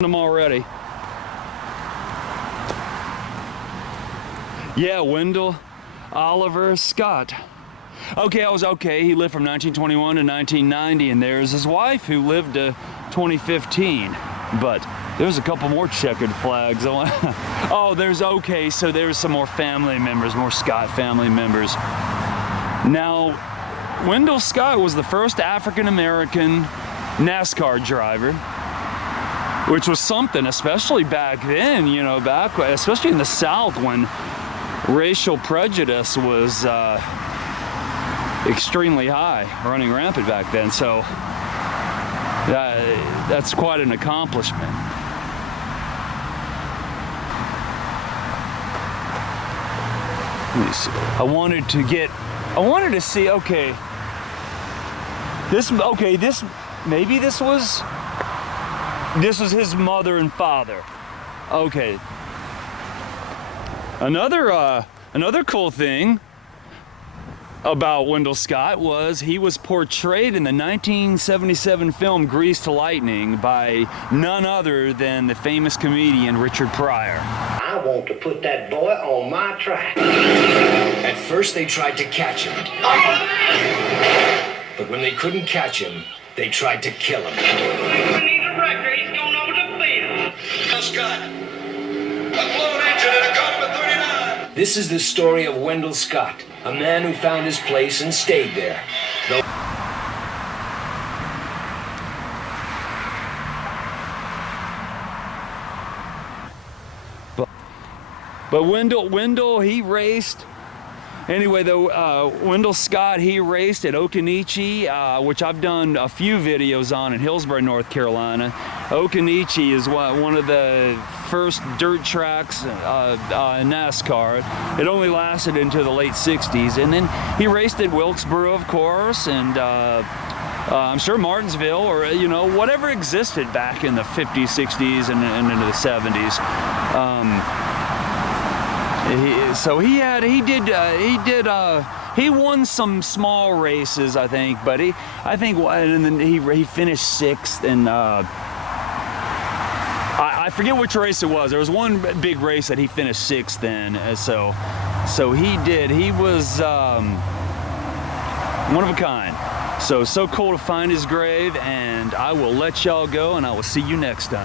Them already. Yeah, Wendell Oliver Scott. Okay, I was okay. He lived from 1921 to 1990, and there's his wife who lived to 2015. But there's a couple more checkered flags. Oh, there's okay. So there's some more family members, more Scott family members. Now, Wendell Scott was the first African-American NASCAR driver, which was something, especially back then, you know, especially in the South when racial prejudice was extremely high, running rampant back then. So that's quite an accomplishment. Let me see. I wanted to see, okay, maybe this was his mother and father. Okay. Another cool thing about Wendell Scott was he was portrayed in the 1977 film Greased Lightning by none other than the famous comedian Richard Pryor. I want to put that boy on my track. At first they tried to catch him. But when they couldn't catch him, they tried to kill him. Scott, a blown engine and a gun with 39. This is the story of Wendell Scott, a man who found his place and stayed there. But Wendell, he raced. Anyway, though, Wendell Scott, he raced at Occoneechee, which I've done a few videos on in Hillsborough, North Carolina. Occoneechee is one of the first dirt tracks in NASCAR. It only lasted into the late 60s. And then he raced at Wilkesboro, of course, and I'm sure Martinsville, or, you know, whatever existed back in the 50s, 60s, and into the 70s. He won some small races, I think, but and then he finished sixth, and I forget which race it was. There was one big race that he finished sixth in, so he was one of a kind. So cool to find his grave, and I will let y'all go, and I will see you next time.